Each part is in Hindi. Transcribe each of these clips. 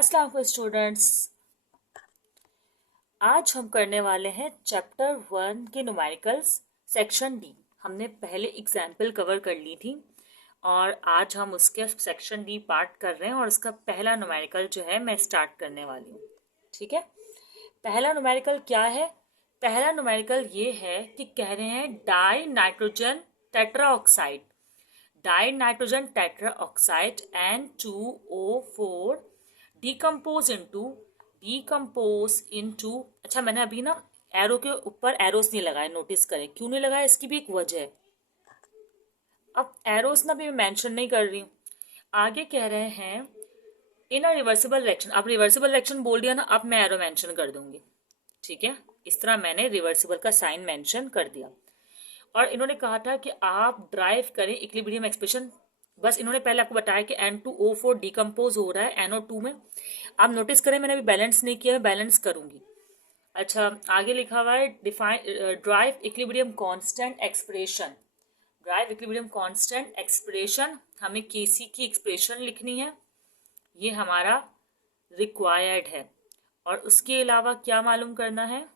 अस्सलाम वालेकुम स्टूडेंट्स। आज हम करने वाले हैं चैप्टर 1 के न्यूमेरिकल्स सेक्शन डी। हमने पहले एग्जाम्पल कवर कर ली थी और आज हम उसके सेक्शन डी पार्ट कर रहे हैं और उसका पहला न्यूमेरिकल जो है मैं स्टार्ट करने वाली हूँ। ठीक है, पहला न्यूमेरिकल क्या है? पहला न्यूमेरिकल ये है कि कह रहे हैं die nitrogen tetroxide, die nitrogen tetroxide N2O4 decompose into. अच्छा, मैंने अभी ना एरो के ऊपर एरोस नहीं लगाए, नोटिस करें। क्यों नहीं लगाया, इसकी भी एक वजह है। अब एरोस ना भी मैं मेंशन नहीं कर रही हूँ। आगे कह रहे हैं इन अ रिवर्सिबल रिएक्शन। अब रिवर्सिबल रिएक्शन बोल दिया ना, अब मैं एरो मेंशन कर दूंगी। ठीक है, इस तरह मैंने रिवर्सिबल का साइन मेंशन कर दिया। और इन्होंने कहा था कि आप ड्राइव करें इक्विलिब्रियम एक्सप्रेशन। बस इन्होंने पहले आपको बताया कि N2O4 डिकम्पोज हो रहा है NO2 में। आप नोटिस करें मैंने अभी बैलेंस नहीं किया है, बैलेंस करूंगी। अच्छा, आगे लिखा हुआ है define drive equilibrium constant expression. Drive equilibrium constant expression, हमें केसी की एक्सप्रेशन लिखनी है, ये हमारा रिक्वायर्ड है। और उसके अलावा क्या मालूम करना है?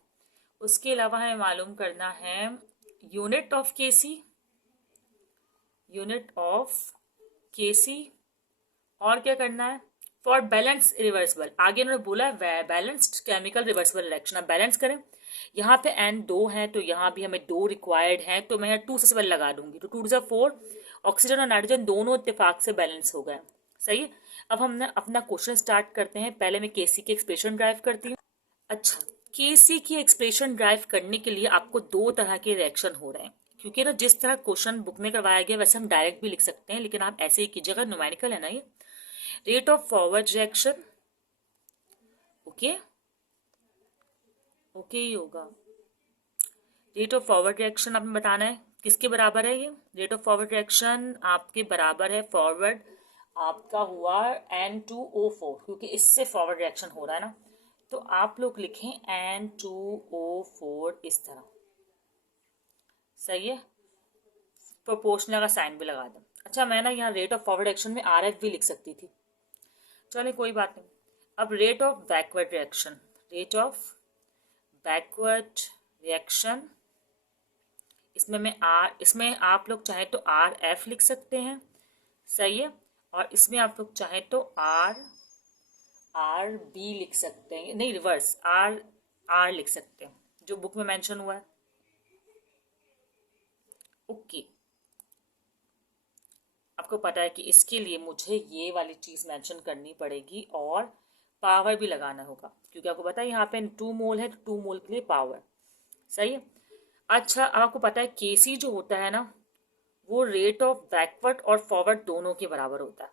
उसके अलावा हमें मालूम करना है unit of KC, unit of KC. और क्या करना है? फॉर बैलेंस रिवर्सिबल, आगे उन्होंने बोला बैलेंस्ड केमिकल रिवर्सिबल रिएक्शन। अब बैलेंस करें, यहाँ पे N 2 है तो यहाँ भी हमें 2 रिक्वायर्ड है, तो मैं 2 से सिंबल लगा दूंगी, तो 2 से 4। ऑक्सीजन और नाइट्रोजन दोनों इत्तेफाक से बैलेंस हो गए। सही है, अब हम अपना क्वेश्चन स्टार्ट करते हैं। पहले मैं केसी की एक्सप्रेशन ड्राइव करती हूँ। अच्छा, केसी की एक्सप्रेशन ड्राइव करने के लिए आपको दो तरह के रिएक्शन हो रहे हैं, क्योंकि ना जिस तरह क्वेश्चन बुक में करवाया गया वैसे हम डायरेक्ट भी लिख सकते हैं, लेकिन आप ऐसे ही कीजिएगा, न्यूमेरिकल है ना ये। Rate of forward reaction, okay okay ही होगा। रेट ऑफ फॉरवर्ड रिएक्शन आपने बताना है किसके बराबर है। ये रेट ऑफ फॉरवर्ड रिएक्शन आपके बराबर है, फॉरवर्ड आपका हुआ N2O4, क्योंकि इससे फॉरवर्ड रिएक्शन हो रहा है ना, तो आप लोग लिखें N2O4 इस तरह। सही है, प्रोपोर्शनल का साइन भी लगा दें। अच्छा, मैं ना यहाँ रेट ऑफ फॉरवर्ड रिएक्शन में RF भी लिख सकती थी, चले कोई बात नहीं। अब rate of backward reaction, rate of backward reaction, इसमें आप लोग चाहे तो RF लिख सकते हैं। सही है, और इसमें आप लोग चाहे तो RB लिख सकते हैं, नहीं रिवर्स R लिख सकते हैं जो बुक में मेंशन हुआ है। ओके, आपको पता है कि इसके लिए मुझे ये वाली चीज़ मेंशन करनी पड़ेगी और पावर भी लगाना होगा, क्योंकि आपको पता है यहाँ पे 2 मोल है तो 2 मोल के लिए पावर। सही है। अच्छा, आपको पता है केसी जो होता है ना, वो रेट ऑफ बैकवर्ड और फॉरवर्ड दोनों के बराबर होता है।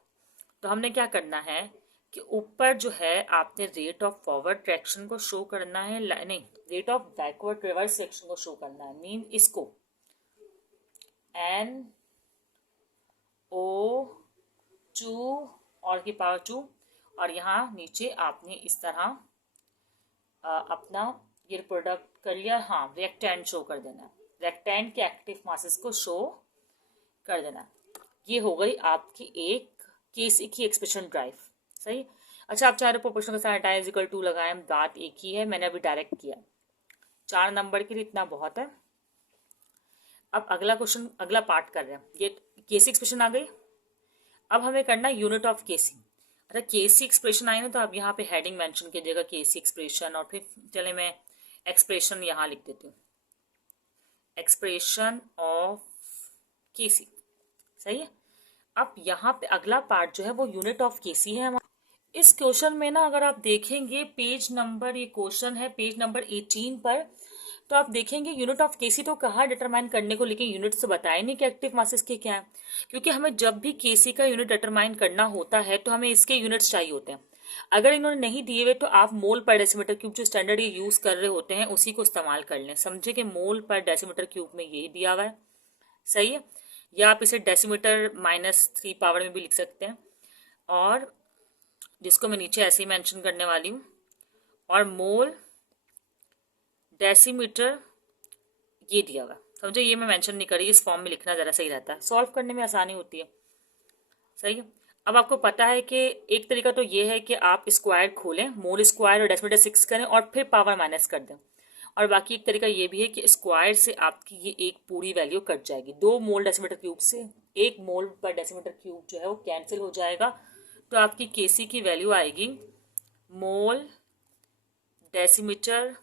तो हमने क्या करना है कि ऊपर जो है आपने रेट ऑफ फॉरवर्ड रिएक्शन को शो करना है, नहीं rate of backward reverse reaction को शो करना है। मीन इसको NO2 और की पावर 2, और यहाँ नीचे आपने इस तरह अपना ये प्रोडक्ट कर लिया। हाँ, रिएक्टेंट शो कर देना, रिएक्टेंट के एक्टिव मासेस को शो कर देना। ये हो गई आपकी एक केसी की एक्सप्रेशन ड्राइव। सही। अच्छा, आप चाहे प्रोपोर्शनल का साइन डाई इक्वल टू लगाएं, बात एक ही है, मैंने अभी डायरेक्ट किया। 4 नंबर के लिए इतना बहुत है। अब अगला क्वेश्चन, अगला पार्ट कर रहे हैं। ये केसी एक्सप्रेशन आ गई, अब हमें करना है यूनिट ऑफ केसी। अच्छा, केसी एक्सप्रेशन आई ना, तो अब यहाँ पे हेडिंग मेंशन कीजिएगा केसी एक्सप्रेशन, और फिर चले मैं एक्सप्रेशन यहाँ लिख देती हूँ, एक्सप्रेशन ऑफ केसी। सही है। अब यहाँ पे अगला पार्ट जो है वो यूनिट ऑफ केसी है। इस क्वेश्चन में ना अगर आप देखेंगे पेज नंबर, ये क्वेश्चन है पेज नंबर 18 पर, तो आप देखेंगे यूनिट ऑफ केसी तो कहा डिटरमाइन करने को, लेकिन यूनिट तो बताया नहीं कि एक्टिव मासेस के क्या है। क्योंकि हमें जब भी केसी का यूनिट डिटरमाइन करना होता है तो हमें इसके यूनिट्स चाहिए होते हैं। अगर इन्होंने नहीं दिए हुए तो आप मोल पर डेसीमीटर क्यूब जो स्टैंडर्ड ये यूज कर रहे होते हैं उसी को इस्तेमाल कर लें। समझे कि मोल पर डेसीमीटर क्यूब में यही दिया हुआ है। सही है, या आप इसे डेसीमीटर -3 पावर में भी लिख सकते हैं, और जिसको मैं नीचे ऐसे ही मेंशन करने वाली हूँ। और मोल डेसीमीटर ये दिया हुआ, समझो, ये मैं मेंशन नहीं करी, इस फॉर्म में लिखना ज़रा सही रहता है, सॉल्व करने में आसानी होती है। सही है। अब आपको पता है कि एक तरीका तो ये है कि आप स्क्वायर खोलें, मोल स्क्वायर और डेसिमीटर 6 करें और फिर पावर माइनस कर दें। और बाकी एक तरीका ये भी है कि स्क्वायर से आपकी ये एक पूरी वैल्यू कट जाएगी। 2 मोल डेसिमीटर क्यूब से 1 मोल पर डेसिमीटर क्यूब जो है वो कैंसिल हो जाएगा, तो आपकी केसी की वैल्यू आएगी मोल डेसिमीटर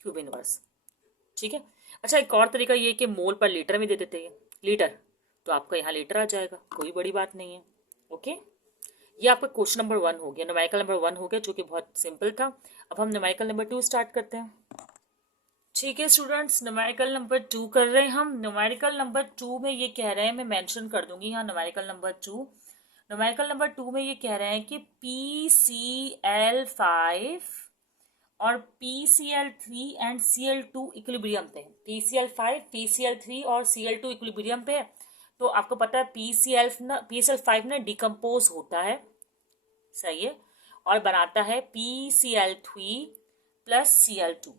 क्यूब इनवर्स। ठीक है। अच्छा, एक और तरीका ये कि मोल पर लीटर में दे देते हैं, लीटर, तो आपका यहाँ लीटर आ जाएगा, कोई बड़ी बात नहीं है। ओके, ये आपका क्वेश्चन नंबर 1 हो गया, न्यूमेरिकल नंबर 1 हो गया, जो कि बहुत सिंपल था। अब हम न्यूमेरिकल नंबर 2 स्टार्ट करते हैं। ठीक है स्टूडेंट्स, न्यूमेरिकल नंबर 2 कर रहे हैं हम। न्यूमेरिकल नंबर 2 में ये कह रहे हैं, मैं मेंशन कर दूंगी यहाँ न्यूमेरिकल नंबर 2। न्यूमेरिकल नंबर 2 में ये कह रहे हैं कि PCl5 और PCl3 एंड Cl2 इक्विलिब्रियम पे है। PCl5, PCl3 और Cl2 इक्विलिब्रियम पे है। तो आपको पता है PCl5 ना डिकम्पोज होता है, सही है, और बनाता है PCl3 प्लस Cl2।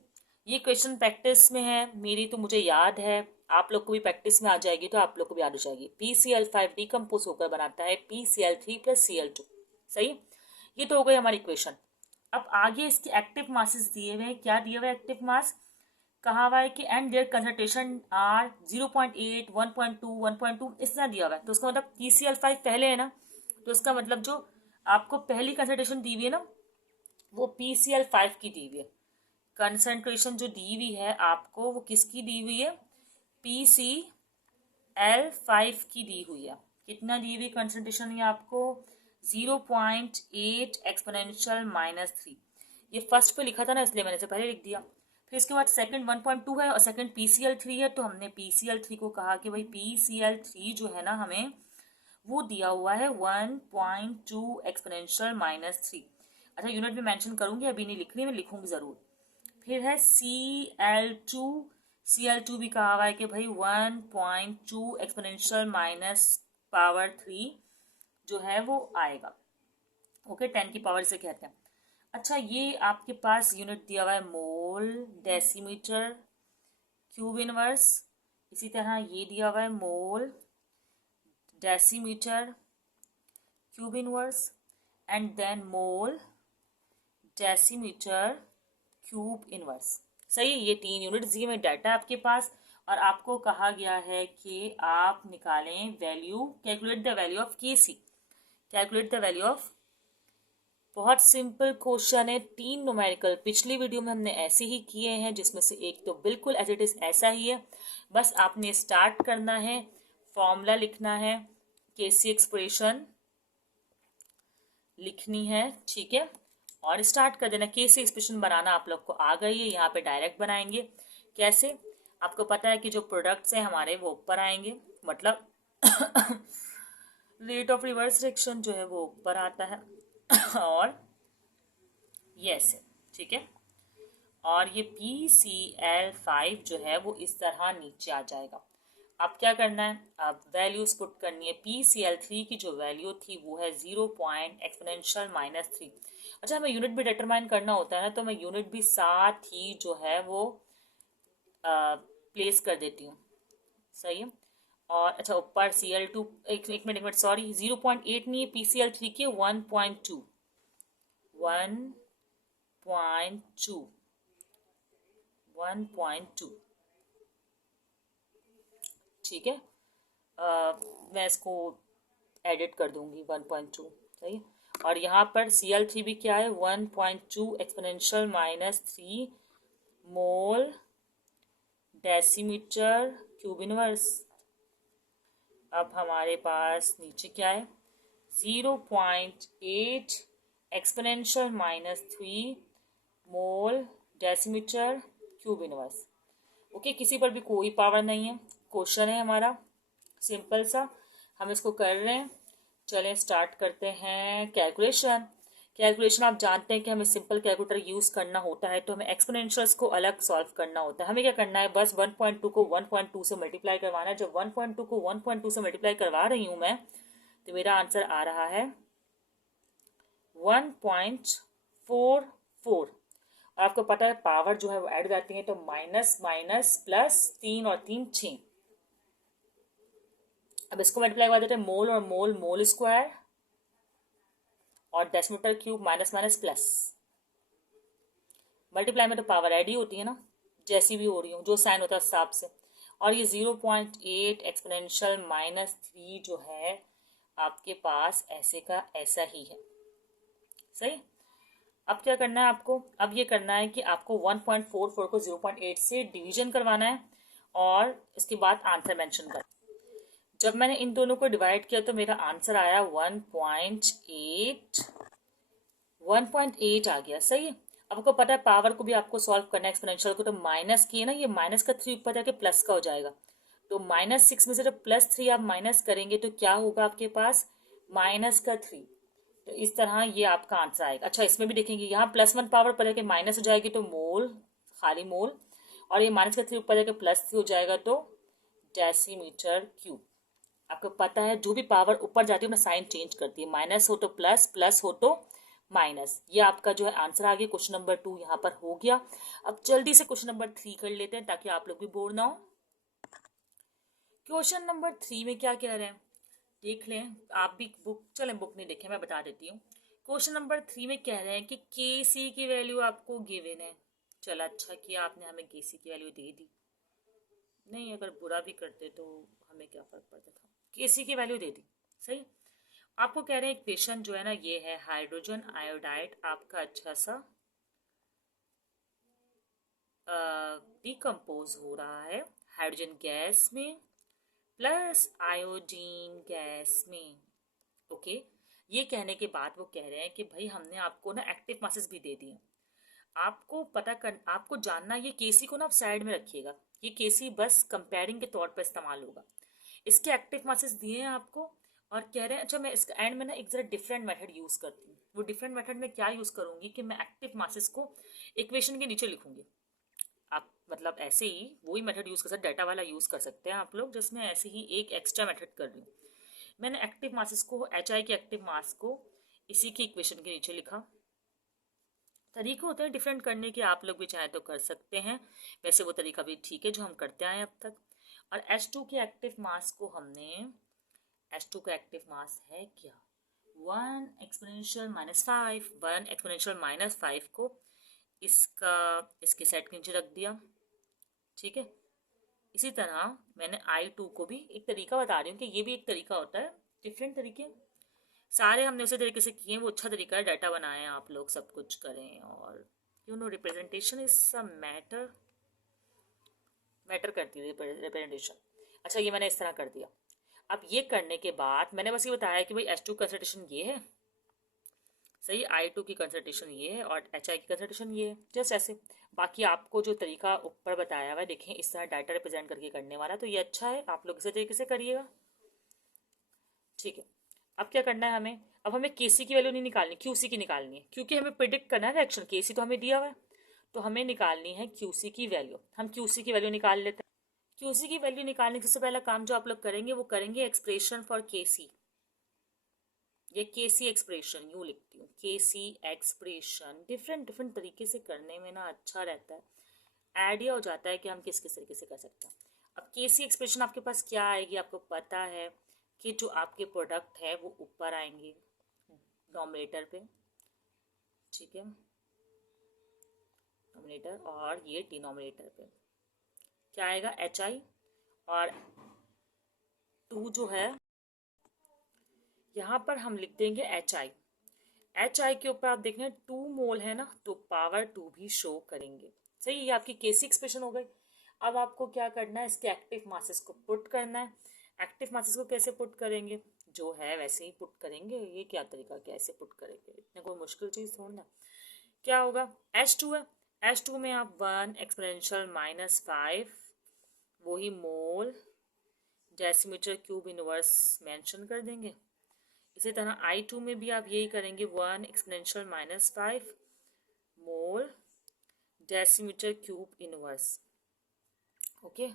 ये क्वेश्चन प्रैक्टिस में है मेरी, तो मुझे याद है, आप लोग को भी प्रैक्टिस में आ जाएगी तो आप लोग को भी याद हो जाएगी। PCl5 डिकम्पोज होकर बनाता है PCl3 प्लस Cl2। सही, ये तो हो गई हमारी इक्वेशन। अब आगे इसके एक्टिव मासेस दिए हुए हैं। क्या दिए हुए एक्टिव मास, कहा हुआ है कि एंड देयर कंसंट्रेशन आर 0.8, 1.2, 1.2 इस तरह दिया हुआ है। तो उसका मतलब PCl5 पहले है ना, तो इसका मतलब जो आपको पहली कंसंट्रेशन दी हुई है ना, वो PCl5 की दी हुई है। कंसंट्रेशन जो दी हुई है आपको, वो किसकी दी हुई है, PCl5 की दी हुई है। कितना दी हुई कंसंट्रेशन ये आपको, 0.8 एक्सपोनेंशियल -3। ये फर्स्ट पे लिखा था ना, इसलिए मैंने इसे पहले लिख दिया। फिर इसके बाद सेकंड 1.2 है और सेकंड PCl3 है, तो हमने PCl3 को कहा कि भाई PCl3 जो है ना हमें वो दिया हुआ है 1.2 एक्सपोनेंशियल -3। अच्छा, यूनिट में मेंशन करूंगी, अभी नहीं लिख रही, मैं लिखूंगी जरूर। फिर है Cl2 भी कहा हुआ है कि भाई 1.2 एक्सपोनेंशियल -3 जो है वो आएगा। ओके, 10 की पावर से कहते हैं। अच्छा, ये आपके पास यूनिट दिया हुआ है मोल डेसीमीटर क्यूब इनवर्स। इसी तरह ये दिया हुआ है mole decimetre cube inverse and then mole decimetre cube inverse. सही है, ये 3 यूनिट दिए में डाटा आपके पास, और आपको कहा गया है कि आप निकालें value, calculate the value of KC, calculate the value of. बहुत सिंपल क्वेश्चन है, 3 न्यूमेरिकल पिछली वीडियो में हमने ऐसे ही किए हैं, जिसमें से एक तो बिल्कुल एज इट इज ऐसा ही है। बस आपने स्टार्ट करना है, फॉर्मूला लिखना है, केसी एक्सप्रेशन लिखनी है, ठीक है, और स्टार्ट कर देना। केसी एक्सप्रेशन बनाना आप लोग को आ गई है, यहाँ पे डायरेक्ट बनाएंगे। कैसे, आपको पता है कि जो प्रोडक्ट्स हैं हमारे वो ऊपर आएंगे, मतलब रेट ऑफ रिवर्स रिएक्शन जो है वो ऊपर आता है और ये ऐसे, ठीक है, और ये PCl5 जो है वो इस तरह नीचे आ जाएगा। अब क्या करना है, अब वैल्यूज पुट करनी है। PCl3 की जो वैल्यू थी वो है 0.एक्सपोनेंशियल -3। अच्छा, हमें यूनिट भी डिटरमाइन करना होता है ना, तो मैं यूनिट भी साथ ही जो है वो प्लेस कर देती हूँ। सही है, और अच्छा ऊपर Cl2, एक मिनट सॉरी, 0.8 नहीं है PCl3 के, 1.2 1.2, ठीक है। मैं इसको एडिट कर दूंगी 1.2, सही। और यहाँ पर Cl3 भी क्या है, 1.2 एक्सपोनेंशियल -3 मोल डेसीमीटर क्यूब इनवर्स। अब हमारे पास नीचे क्या है, 0.8 एक्सपोनेंशियल -3 मोल डेसीमीटर क्यूब इनवर्स। ओके, किसी पर भी कोई पावर नहीं है, क्वेश्चन है हमारा सिंपल सा, हम इसको कर रहे हैं। चलें स्टार्ट करते हैं कैलकुलेशन। कैलकुलेशन आप जानते हैं कि हमें सिंपल कैलकुलेटर यूज़ करना होता है, तो हमें एक्सपोनेंशियल्स को अलग सॉल्व करना होता है। हमें क्या करना है, बस 1.2 को 1.2 से मल्टीप्लाई करवाना है। जब 1.2 को 1.2 से मल्टीप्लाई करवा रही हूँ मैं, तो मेरा आंसर आ रहा है 1.44। और आपको पता है पावर जो है वो ऐड जाती है, तो माइनस माइनस प्लस, 3 और 3 6। अब इसको मल्टीप्लाई करवा देते हैं, मोल और मोल, मोल स्क्वायर और decimetre cube minus minus plus, multiply में तो पावर ऐड ही होती है ना, जैसी भी हो रही हो, जो साइन होता है उस हिसाब से। और ये 0.8 एक्सपोनेंशियल -3 जो है आपके पास ऐसे का ऐसा ही है। सही। अब क्या करना है आपको, अब ये करना है कि आपको 1.44 को 0.8 से डिवीजन करवाना है और इसके बाद आंसर मेंशन कर। जब मैंने इन दोनों को डिवाइड किया तो मेरा आंसर आया 1.8, 1.8 आ गया। सही है। अब आपको पता है पावर को भी आपको सॉल्व करना है, एक्सपोनेंशियल को, तो माइनस किए ना, ये माइनस का 3 ऊपर जाके प्लस का हो जाएगा। तो -6 में से जब +3 आप माइनस करेंगे तो क्या होगा आपके पास, -3। तो इस तरह ये आपका आंसर आएगा। अच्छा, इसमें भी देखेंगे, यहाँ +1 पावर पर जाके माइनस हो जाएगी तो मोल, खाली मोल, और ये माइनस का 3 ऊपर जाके +3 हो जाएगा तो डेसीमीटर क्यूब। आपको पता है जो भी पावर ऊपर जाती है अपना साइन चेंज करती है, माइनस हो तो प्लस, प्लस हो तो माइनस। ये आपका जो है आंसर आ गया। क्वेश्चन नंबर 2 यहाँ पर हो गया। अब जल्दी से क्वेश्चन नंबर 3 कर लेते हैं ताकि आप लोग भी बोर ना हो। क्वेश्चन नंबर 3 में क्या कह रहे हैं देख लें आप भी। बुक, चलें बुक नहीं देखें, मैं बता देती हूँ। क्वेश्चन नंबर 3 में कह रहे हैं कि के सी की वैल्यू आपको गिवन है। चला, अच्छा किया आपने हमें के सी की वैल्यू दे दी। नहीं, अगर बुरा भी करते तो हमें क्या फर्क पड़ता था, के सी की वैल्यू दे दी। सही। आपको कह रहे हैं इक्वेशन जो है ना, ये है हाइड्रोजन आयोडाइड आपका अच्छा सा डिकम्पोज हो रहा है हाइड्रोजन गैस में प्लस आयोडीन गैस में। ओके। ये कहने के बाद वो कह रहे हैं कि भाई हमने आपको ना एक्टिव मासेस भी दे दिए। आपको पता कर, आपको जानना, ये केसी को ना आप साइड में रखिएगा, ये केसी बस कंपेयरिंग के तौर पर इस्तेमाल होगा। इसके एक्टिव मासेस दिए हैं आपको और कह रहे हैं, अच्छा मैं इसका एंड में ना एक जरा डिफरेंट मेथड यूज करती हूँ। वो डिफरेंट मेथड में क्या यूज करूंगी कि मैं एक्टिव मासेस को इक्वेशन के नीचे लिखूंगी। आप मतलब ऐसे ही वही मेथड यूज कर सकते, डाटा वाला यूज कर सकते हैं आप लोग, जिसमें ऐसे ही एक एक्स्ट्रा मेथड कर रही हूँ। मैंने एक्टिव मासेस को, एच आई के एक्टिव मास को इसी की इक्वेशन के नीचे लिखा। तरीके होते हैं डिफरेंट करने के, आप लोग भी चाहे तो कर सकते हैं। वैसे वो तरीका भी ठीक है जो हम करते आए अब तक। और H2 के एक्टिव मास को हमने, H2 का एक्टिव मास है क्या, 1 एक्सपोनेंशियल -5, 1 एक्सपोनेंशियल -5 को इसका इसके सेट के नीचे रख दिया। ठीक है। इसी तरह मैंने I2 को भी एक तरीका बता रही हूँ कि ये भी एक तरीका होता है, डिफरेंट तरीके सारे हमने उसी तरीके से किए हैं। वो अच्छा तरीका है, डाटा बनाएं आप लोग, सब कुछ करें। और you know representation is a matter, matter करती है रिप्रेजेंटेशन। अच्छा, ये मैंने इस तरह कर दिया। अब ये करने के बाद मैंने बस ये बताया कि भाई H2 कंसंट्रेशन ये है, सही, I2 की कंसंट्रेशन ये है और HI की कंसंट्रेशन ये है, जस्ट ऐसे। बाकी आपको जो तरीका ऊपर बताया हुआ है देखें, इस तरह डाटा रिप्रेजेंट करके करने वाला, तो ये अच्छा है, आप लोग इसी तरीके से करिएगा। ठीक है। अब क्या करना है हमें, अब हमें केसी की वैल्यू नहीं निकालनी, क्यूसी की निकालनी है, क्योंकि हमें प्रिडिक्ट करना है रिएक्शन। केसी तो हमें दिया हुआ है, तो हमें निकालनी है क्यूसी की वैल्यू। हम क्यूसी की वैल्यू निकाल लेते हैं। क्यूसी की वैल्यू निकालने के सबसे पहला काम जो आप लोग करेंगे वो करेंगे एक्सप्रेशन फॉर केसी। ये केसी एक्सप्रेशन यूँ लिखती हूँ, केसी एक्सप्रेशन। डिफरेंट डिफरेंट तरीके से करने में ना अच्छा रहता है, आइडिया हो जाता है कि हम किस किस तरीके से कर सकते हैं। अब केसी एक्सप्रेशन आपके पास क्या आएगी, आपको पता है कि जो आपके प्रोडक्ट है वो ऊपर आएंगे डोमिनेटर पे। ठीक है, डोमिनेटर, और ये डिनोमिनेटर पे क्या आएगा, एच आई। और 2 जो है यहाँ पर हम लिख देंगे एच आई। एच आई के ऊपर आप देख रहे हैं 2 मोल है ना, तो पावर 2 भी शो करेंगे। सही, ये आपकी केसी एक्सप्रेशन हो गई। अब आपको क्या करना है, इसके एक्टिव मासेस को पुट करना है। एक्टिव मासेस को कैसे पुट करेंगे, जो है वैसे ही पुट करेंगे। ये क्या तरीका, कैसे पुट करेंगे, इतने कोई मुश्किल चीज़ थोड़ी ना। क्या होगा, H2 है, H2 में आप 1 एक्सपोनेंशियल -5 वही मोल डेसीमीटर क्यूब इनवर्स मेंशन कर देंगे। इसी तरह I2 में भी आप यही करेंगे, 1 एक्सपोनेंशियल -5 मोल डेसीमीटर क्यूब इनवर्स। ओके।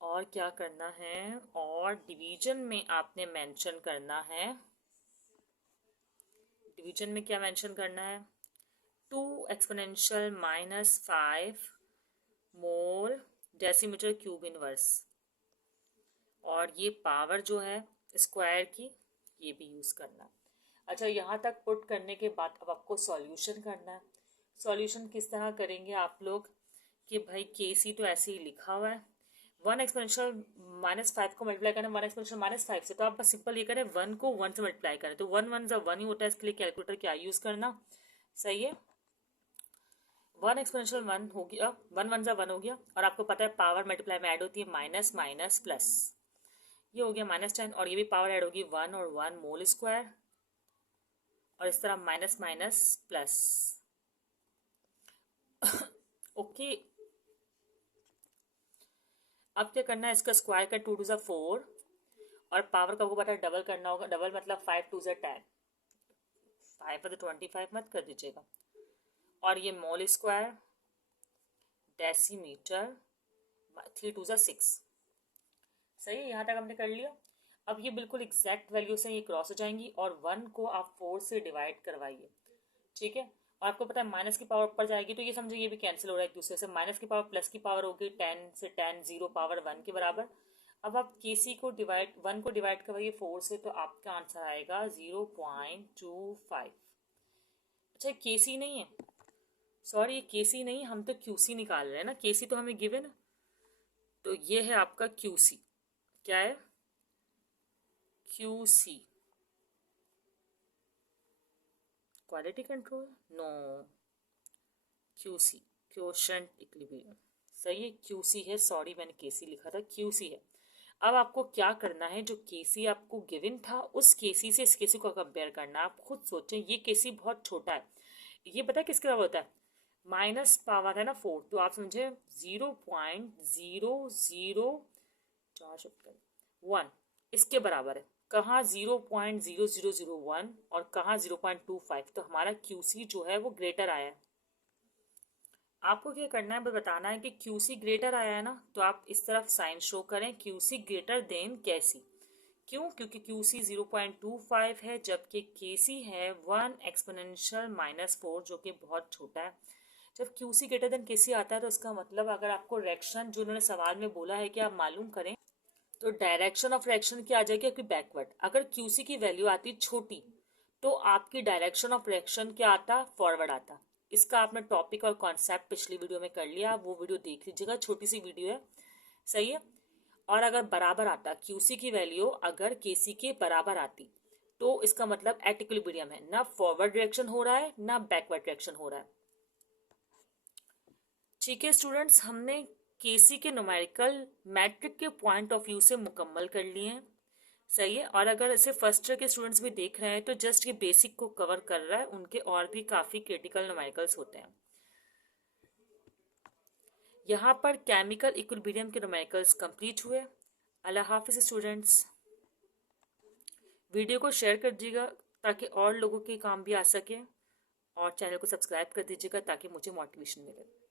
और क्या करना है, और डिवीजन में आपने मेंशन करना है, डिवीजन में क्या मेंशन करना है, 2 एक्सपोनेंशियल -5 मोल डेसीमीटर क्यूब इनवर्स। और ये पावर जो है स्क्वायर की, ये भी यूज़ करना। अच्छा, यहाँ तक पुट करने के बाद अब आपको सॉल्यूशन करना है। सॉल्यूशन किस तरह करेंगे आप लोग कि भाई के सी तो ऐसे ही लिखा हुआ है, 1 एक्सपोनेंशियल -5 को मल्टीप्लाई करना 1 एक्सपोनेंशियल -5 से, तो आप बस सिंपल ये करें 1 को 1 से मल्टीप्लाई करें, तो 1 1 ही होता है, इसके लिए कैलकुलेटर क्या यूज़ करना। सही है, 1 एक्सपोनेंशियल 1 हो गया, 1 1 हो गया, और आपको पता है पावर मल्टीप्लाई में ऐड होती है माइनस माइनस प्लस, ये हो गया -10, और ये भी पावर ऐड होगी 1 और 1 होल स्क्वायर, और इस तरह माइनस माइनस प्लस। ओके, अब क्या करना है, इसका स्क्वायर का 2 2 4, और पावर का आपको पता है डबल करना होगा, डबल मतलब 5 2 10, 5 पर तो 25 मत कर दीजिएगा, और ये मोल स्क्वायर डेसीमीटर 3 2 6। सही है, यहाँ तक हमने कर लिया। अब ये बिल्कुल एग्जैक्ट वैल्यू से ये क्रॉस हो जाएंगी, और 1 को आप 4 से डिवाइड करवाइए, ठीक है। और आपको पता है माइनस की पावर ऊपर जाएगी तो ये समझो ये भी कैंसिल हो रहा है एक दूसरे से, माइनस की पावर प्लस की पावर होगी 10 से 10 0 पावर 1 के बराबर। अब आप के सी को डिवाइड 1 को डिवाइड करवाइए 4 से, तो आपका आंसर आएगा 0.25। अच्छा, के सी नहीं है, सॉरी ये के सी नहीं, हम तो क्यू सी निकाल रहे हैं ना, के सी तो हमें गिवन है, तो ये है आपका क्यू सी। क्या है, Q C, quality control, no, Q C quotient equilibrium. सही है, क्यू सी है, सॉरी मैंने के सी लिखा था, क्यू सी है। अब आपको क्या करना है, जो के सी आपको गिवन था उस के सी से इस के सी को कंपेयर करना है। आप खुद सोचें, ये के सी बहुत छोटा है, ये पता है किसके बराबर होता है, माइनस पावर है ना 4, तो आप समझे 0.00041 इसके बराबर है। कहाँ 0.0001 और कहाँ 0.25, तो हमारा क्यू सी जो है वो ग्रेटर आया है। आपको क्या करना है, बस बताना है कि क्यू सी ग्रेटर आया है ना, तो आप इस तरफ साइन शो करें, क्यू सी ग्रेटर देन के सी। क्यों, क्योंकि क्यू सी 0.25 है, जबकि के सी है 1 एक्सपोनेंशियल -4 जो कि बहुत छोटा है। जब क्यू सी ग्रेटर देन के सी आता है तो इसका मतलब अगर आपको रिएक्शन जो उन्होंने सवाल में बोला है कि आप मालूम करें, तो डायरेक्शन ऑफ रिएक्शन क्या आ जाएगी आपकी, बैकवर्ड। अगर क्यू सी की वैल्यू आती छोटी तो आपकी डायरेक्शन ऑफ रिएक्शन क्या आता, फॉरवर्ड आता। इसका आपने टॉपिक और कॉन्सेप्ट पिछली वीडियो में कर लिया, वो वीडियो देख लीजिएगा, छोटी सी वीडियो है। सही है, और अगर बराबर आता क्यूसी की वैल्यू अगर केसी के बराबर आती, तो इसका मतलब एट इक्विलिब्रियम है, ना फॉरवर्ड डायरेक्शन हो रहा है ना बैकवर्ड डायरेक्शन हो रहा है। ठीक है स्टूडेंट्स, हमने केसी के न्यूमेरिकल मैट्रिक के पॉइंट ऑफ व्यू से मुकम्मल कर लिए हैं। सही है, और अगर इसे फर्स्ट ईयर के स्टूडेंट्स भी देख रहे हैं तो जस्ट ये बेसिक को कवर कर रहा है, उनके और भी काफ़ी क्रिटिकल न्यूमेरिकल्स होते हैं। यहाँ पर केमिकल इक्विलिब्रियम के न्यूमेरिकल्स कंप्लीट हुए। अल्लाह हाफिज़ स्टूडेंट्स। वीडियो को शेयर कर दीजिएगा ताकि और लोगों के काम भी आ सके, और चैनल को सब्सक्राइब कर दीजिएगा ताकि मुझे मोटिवेशन मिले।